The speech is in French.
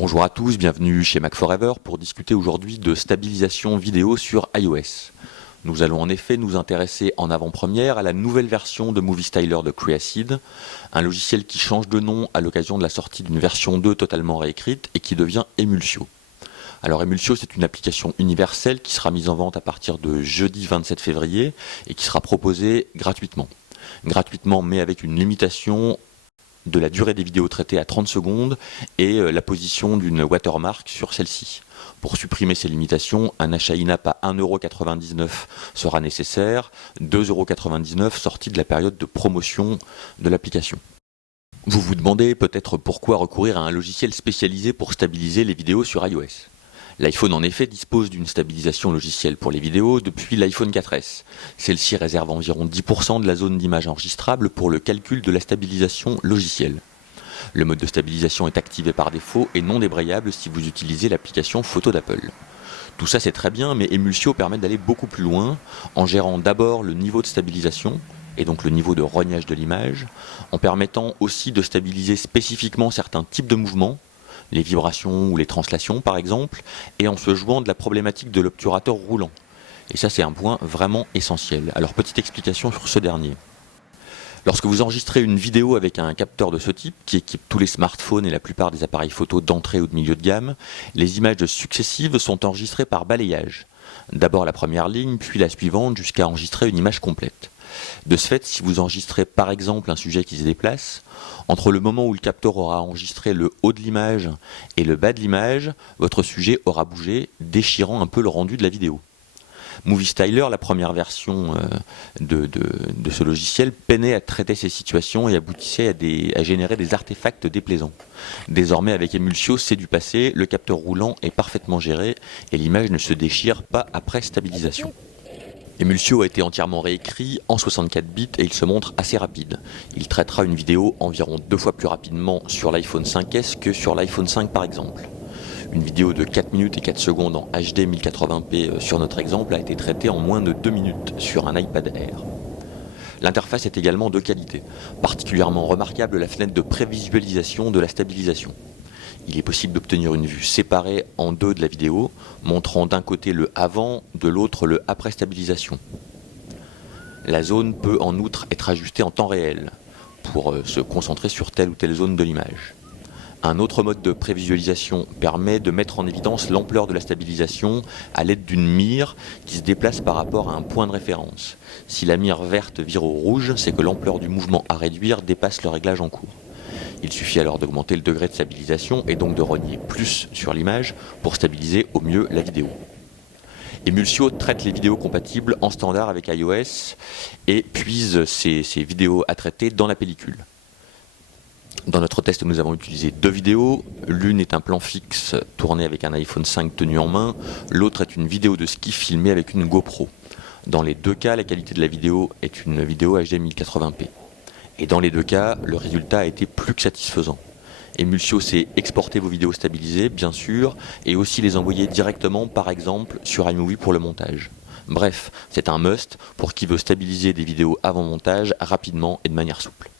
Bonjour à tous, bienvenue chez Mac Forever pour discuter aujourd'hui de stabilisation vidéo sur iOS. Nous allons en effet nous intéresser en avant-première à la nouvelle version de Movie Styler de Creacid, un logiciel qui change de nom à l'occasion de la sortie d'une version 2 totalement réécrite et qui devient Emulsio. Alors Emulsio, c'est une application universelle qui sera mise en vente à partir de jeudi 27 février et qui sera proposée gratuitement. Gratuitement, mais avec une limitation de la durée des vidéos traitées à 30 secondes et la position d'une watermark sur celle-ci. Pour supprimer ces limitations, un achat in-app à 1,99€ sera nécessaire, 2,99€ sorti de la période de promotion de l'application. Vous vous demandez peut-être pourquoi recourir à un logiciel spécialisé pour stabiliser les vidéos sur iOS. L'iPhone en effet dispose d'une stabilisation logicielle pour les vidéos depuis l'iPhone 4S. Celle-ci réserve environ 10% de la zone d'image enregistrable pour le calcul de la stabilisation logicielle. Le mode de stabilisation est activé par défaut et non débrayable si vous utilisez l'application photo d'Apple. Tout ça c'est très bien, mais Emulsio permet d'aller beaucoup plus loin en gérant d'abord le niveau de stabilisation, et donc le niveau de rognage de l'image, en permettant aussi de stabiliser spécifiquement certains types de mouvements, les vibrations ou les translations par exemple, et en se jouant de la problématique de l'obturateur roulant. Et ça c'est un point vraiment essentiel. Alors petite explication sur ce dernier. Lorsque vous enregistrez une vidéo avec un capteur de ce type, qui équipe tous les smartphones et la plupart des appareils photo d'entrée ou de milieu de gamme, les images successives sont enregistrées par balayage. D'abord la première ligne, puis la suivante, jusqu'à enregistrer une image complète. De ce fait, si vous enregistrez par exemple un sujet qui se déplace, entre le moment où le capteur aura enregistré le haut de l'image et le bas de l'image, votre sujet aura bougé, déchirant un peu le rendu de la vidéo. Movie Styler, la première version de ce logiciel, peinait à traiter ces situations et aboutissait à générer des artefacts déplaisants. Désormais, avec Emulsio, c'est du passé, le capteur roulant est parfaitement géré et l'image ne se déchire pas après stabilisation. Emulsio a été entièrement réécrit en 64 bits et il se montre assez rapide. Il traitera une vidéo environ 2 fois plus rapidement sur l'iPhone 5S que sur l'iPhone 5 par exemple. Une vidéo de 4 minutes et 4 secondes en HD 1080p sur notre exemple a été traitée en moins de 2 minutes sur un iPad Air. L'interface est également de qualité. Particulièrement remarquable la fenêtre de prévisualisation de la stabilisation. Il est possible d'obtenir une vue séparée en deux de la vidéo, montrant d'un côté le avant, de l'autre le après stabilisation. La zone peut en outre être ajustée en temps réel, pour se concentrer sur telle ou telle zone de l'image. Un autre mode de prévisualisation permet de mettre en évidence l'ampleur de la stabilisation à l'aide d'une mire qui se déplace par rapport à un point de référence. Si la mire verte vire au rouge, c'est que l'ampleur du mouvement à réduire dépasse le réglage en cours. Il suffit alors d'augmenter le degré de stabilisation et donc de rogner plus sur l'image pour stabiliser au mieux la vidéo. Emulsio traite les vidéos compatibles en standard avec iOS et puise ces vidéos à traiter dans la pellicule. Dans notre test, nous avons utilisé 2 vidéos. L'une est un plan fixe tourné avec un iPhone 5 tenu en main. L'autre est une vidéo de ski filmée avec une GoPro. Dans les 2 cas, la qualité de la vidéo est une vidéo HD 1080p. Et dans les 2 cas, le résultat a été plus que satisfaisant. Emulsio sait exporter vos vidéos stabilisées, bien sûr, et aussi les envoyer directement, par exemple, sur iMovie pour le montage. Bref, c'est un must pour qui veut stabiliser des vidéos avant montage rapidement et de manière souple.